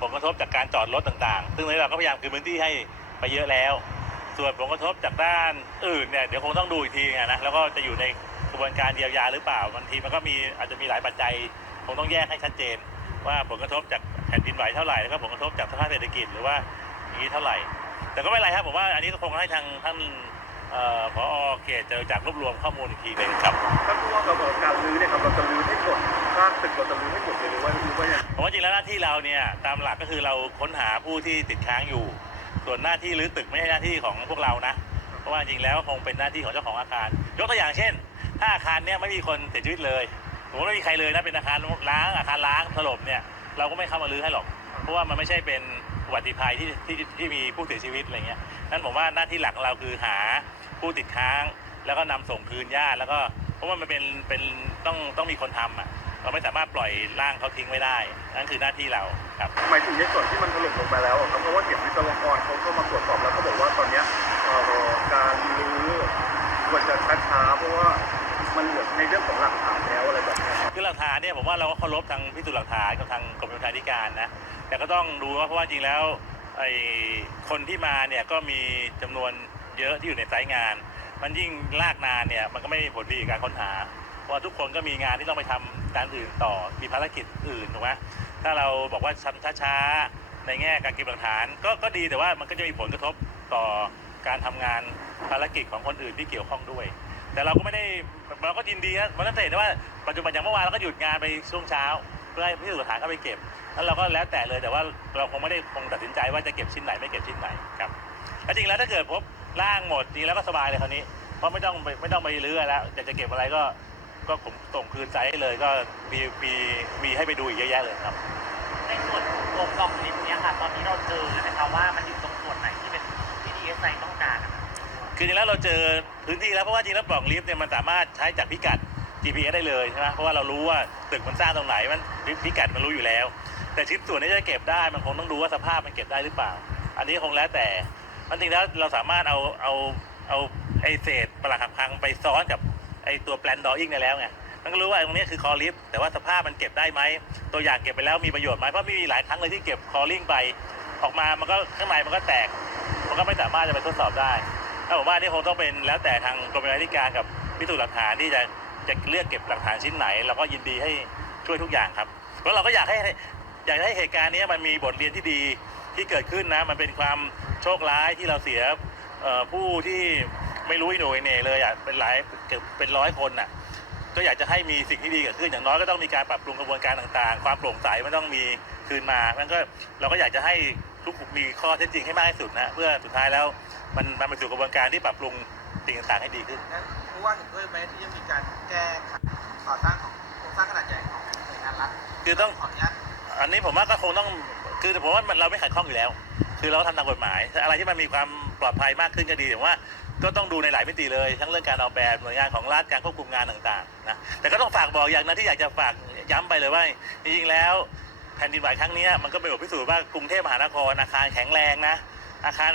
ผลกระทบจากการจอดรถต่างๆ ซึ่งนนี้เราก็พยายามคืนพื้นที่ให้ไปเยอะแล้ว ส่วนผลกระทบจากด้านอื่นเนี่ยเดี๋ยวคงต้องดูอีกทีไงนะ แล้วก็จะอยู่ในกระบวนการเยียวยาหรือเปล่า บางทีมันก็มีอาจจะมีหลายปัจจัย คงต้องแยกให้ชัดเจน ว่าผลกระทบจากแผ่นดินไหวเท่าไหร่ แล้วก็ผลกระทบจากสภาพเศรษฐกิจหรือว่าอย่างนี้เท่าไหร่ แต่ก็ไม่เป็นไรครับผมว่าอันนี้ก็คงให้ทางท่านเอ่อผอเขตจอจากรวบรวมข้อมูลอีกทีหนึ่งครับท่านผู้ว่ากำหนดการรื้อเนี่ยครับเราจะรื้อให้หมดสร้างตึกเราจะรื้อให้หมดเลยหรือว่ารื้อว่าย่า งผมว่าจริงแล้วหน้าที่เราเนี่ยตามหลักก็คือเราค้นหาผู้ที่ติดค้างอยู่ ส่วนหน้าที่รื้อตึกไม่ใช่หน้าที่ของพวกเรานะ เพราะว่าจริงแล้วคงเป็นหน้าที่ของเจ้าของอาคาร ยกตัวอย่างเช่น ถ้าอาคารเนี่ยไม่มีคนเสียชีวิตเลยสมมติไม่มีใครเลยนะเป็นอาคารล้างอาคารล้างถล่มเนี่ยเราก็ไม่เข้ามารื้อให้หรอก เพราะว่ามันไม่ใช่เป็นอุบัติภัยที่ที่ที่มีผู้เสียชีวิตอะไรเงี้ยนั้นผมว่าหน้าที่หลักเราคือหาผู้ติดค้าง แล้วก็นำส่งคืนญาติแล้วก็เพราะว่ามันเป็นเป็นต้องต้องมีคนทำอะ เราไม่สามารถปล่อยร่างเขาทิ้งไว้ได้ นั่นคือหน้าที่เราครับหมายถึงในส่วนที่มันถล่มลงไปแล้วอะครับเพราะว่าเก็บวิศวกรเขาก็มาตรวจสอบแล้วเขาบอกว่าตอนเนี้ยเอ่อการรื้อควรจะช้าๆเพราะว่ามันเหลือในเรื่องของหลักฐานแล้วอะไรแบบเนี้ยครับคือหลักฐานเนี่ยผมว่าเราก็เคารพทางพิสูจน์หลักฐานกับทางกรมโยธาธิการนะ แต่ก็ต้องดูว่าเพราะว่าจริงแล้วไอ้คนที่มาเนี่ยก็มีจำนวนเยอะที่อยู่ในไซต์งาน มันยิ่งลากนานเนี่ยมันก็ไม่มีผลดีกับการค้นหา เพราะทุกคนก็มีงานที่ต้องไปทำการอื่นต่อมีภารกิจอื่นถูกไหมถ้าเราบอกว่าทำช้าๆในแง่การเก็บหลักฐานก็ก็ดีแต่ว่ามันก็จะมีผลกระทบต่อการทำงานภารกิจของคนอื่นที่เกี่ยวข้องด้วย แต่เราก็ไม่ได้เราก็ยินดีนะมันต้องเห็นว่าปัจจุบันอย่างเมื่อวานเราก็หยุดงานไปช่วงเช้า เพื่อให้พิสูจน์หลักฐานเข้าไปเก็บแล้วเราก็แล้วแต่เลยแต่ว่าเราคงไม่ได้คงตัดสินใจว่าจะเก็บชิ้นไหนไม่เก็บชิ้นไหนครับแล้วจริงแล้วถ้าเกิดพบร่างหมดจริงแล้วก็สบายเลยคราวนี้เพราะไม่ต้องไปไม่ต้องไปรื้อแล้วอยากจะเก็บอะไรก็ ก็ผมส่งคืนไซต์ให้เลยก็มีมีมีให้ไปดูอีกเยอะแยะเลยครับ ในส่วนของวงกล่องลิฟต์เนี่ยค่ะ ตอนนี้เราเจอนะคะว่ามันอยู่ตรงส่วนไหนที่เป็นที่ดีเอสไอต้องการนะคะคือจริงแล้วเราเจอพื้นที่แล้วเพราะว่าจริงแล้วปล่องลิฟต์เนี่ยมันสามารถใช้จากพิกัด GPS ได้เลยใช่ไหมเพราะว่าเรารู้ว่าตึกมันสร้างตรงไหนมันพิกัดมันรู้อยู่แล้ว แต่ชิ้นส่วนที่จะเก็บได้มันคงต้องดูว่าสภาพมันเก็บได้หรือเปล่า อันนี้คงแล้วแต่มันจริงแล้วเราสามารถเอาเอาเอาไอเศษปลักหักพังไปซ้อนกับ ไอตัวแปลนดออิ่งได้แล้วไงมันก็รู้ว่าตรงนี้คือคอลิฟแต่ว่าสภาพมันเก็บได้ไหมตัวอย่างเก็บไปแล้วมีประโยชน์ไหมเพราะมีหลายครั้งเลยที่เก็บคอลิ่งไปออกมามันก็ข้างในมันก็แตก มันก็ไม่สามารถจะไปทดสอบได้ถ้าผมว่านี่คงต้องเป็นแล้วแต่ทางกรมวิธิการกับพิสูจน์หลักฐานที่จะจะเลือกเก็บหลักฐานชิ้นไหนเราก็ยินดีให้ช่วยทุกอย่างครับเพราะเราก็อยากให้อยากให้เหตุการณ์นี้มันมีบทเรียนที่ดีที่เกิดขึ้นนะ มันเป็นความโชคร้ายที่เราเสียผู้ที่ ไม่รู้อีโหน่วยเหน่เลยอะเป็นหลายเกือบเป็นร้อยคนอะ ก็อยากจะให้มีสิ่งที่ดีเกิดขึ้นอย่างน้อยก็ต้องมีการปรับปรุงกระบวนการต่างๆ ความโปร่งใสมันต้องมีคืนมามันก็เราก็อยากจะให้ทุกมีข้อเท็จจริงให้มากที่สุดนะเพื่อสุดท้ายแล้วมันมันไปสู่กระบวนการที่ปรับปรุงสิ่งต่างๆให้ดีขึ้นนั้นผู้ว่าเห็นด้วยไหมที่จะมีการแก้ไขก่อสร้างของโครงสร้างขนาดใหญ่ของหน่วยงานรัฐคือต้องขออนุญาตอันนี้ผมว่าก็คงต้องคือผมว่ามันเราไม่ขัดข้องอยู่แล้ว คือเราทำตามกฎหมาย อะไรที่มันมีความปลอดภัยมากขึ้นก็ดีแต่ว่า ก็ต้องดูในหลายมิติเลย ทั้งเรื่องการออกแบบหน่วยงานของรัฐการควบคุมงานต่างๆนะแต่ก็ต้องฝากบอกอย่างนั้นที่อยากจะฝากย้ำไปเลยว่าจริงๆแล้วแผ่นดินไหวครั้งนี้มันก็เป็นบทพิสูจน์ว่ากรุงเทพมหานครอาคารแข็งแรงนะ อาคาร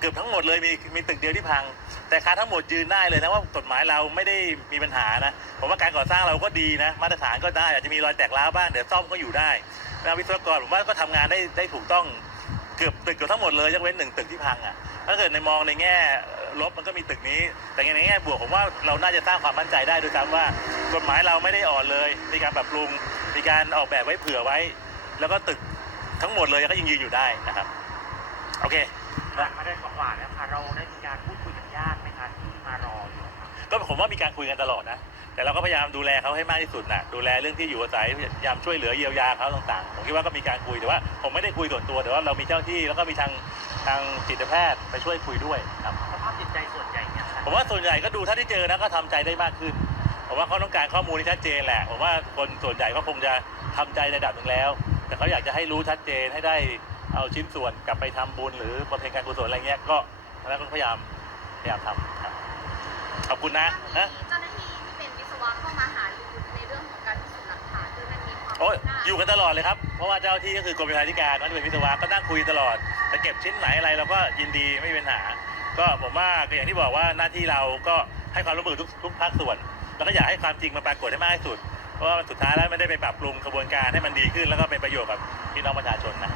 เกือบทั้งหมดเลยมีมีตึกเดียวที่พัง แต่อาคารทั้งหมดยืนได้เลยนะว่ากฎหมายเราไม่ได้มีปัญหานะผมว่าการก่อสร้างเราก็ดีนะ มาตรฐานก็ได้อาจจะมีรอยแตกร้าวบ้างเดี๋ยวซ่อมก็อยู่ได้นะวิศวกรผมว่าก็ทำงานได้ได้ถูกต้องเกือบตึกเกือบทั้งหมดเลยยกเว้นหนึ่งตึกที่พังอะถ้าเกิดในมองในแง่ ลบมันก็มีตึกนี้ แต่ในแง่บวกผมว่าเราน่าจะสร้างความมั่นใจได้ด้วยซ้ำว่ากฎหมายเราไม่ได้อ่อนเลยมีการปรับปรุงมีการออกแบบไว้เผื่อไว้ แล้วก็ตึกทั้งหมดเลยก็ยังยืนอยู่ได้นะครับ โอเคหลังมาได้กว่าๆแล้วค่ะเราได้มีการพูดคุยกับญาติไหมคะที่มารออยู่ค่ะก็ผมว่ามีการคุยกันตลอดนะ แต่เราก็พยายามดูแลเขาให้มากที่สุดนะดูแลเรื่องที่อยู่อาศัยพยายามช่วยเหลือเยียวยาเขาต่างๆ ผมคิดว่าก็มีการคุยแต่ว่า ผมไม่ได้คุยส่วนตัวแต่ว่าเรามีเจ้าที่แล้วก็มีทางทางจิตแพทย์ไปช่วยคุยด้วยครับสภาพจิตใจส่วนใหญ่เนี่ยค่ะผมว่าส่วนใหญ่ก็ดูถ้าที่เจอนะก็ทำใจได้มากขึ้นผมว่าเขาต้องการข้อมูลที่ชัดเจนแหละผมว่าคนส่วนใหญ่ก็คงจะทำใจในระดับหนึ่งแล้ว แต่เขาอยากจะให้รู้ชัดเจนให้ได้เอาชิ้นส่วนกลับไปทำบุญหรือบำเพ็ญการกุศลอะไรเงี้ยก็แล้วก็พยายามพยายามทำครับขอบคุณนะนะ วิศวะเข้ามาหารือในเรื่องของการพิสูจน์หลักฐานด้วยมันมีความโอ้ยคืบหน้าอยู่กันตลอดเลยครับ เพราะว่าเจ้าที่ก็คือกรมวิทยาธิการนั่นเป็นวิศวะก็นั่งคุยตลอดจะเก็บชิ้นไหนอะไรเราก็ยินดีไม่มีปัญหา ก็ผมว่าก็อย่างที่บอกว่าหน้าที่เราก็ให้ความร่วมมือทุกทุกภาคส่วน แล้วก็อยากให้ความจริงมันปรากฏให้มากที่สุด เพราะว่าสุดท้ายแล้วไม่ได้ไปปรับปรุงกระบวนการให้มันดีขึ้น แล้วก็เป็นประโยชน์กับพี่น้องประชาชนนะ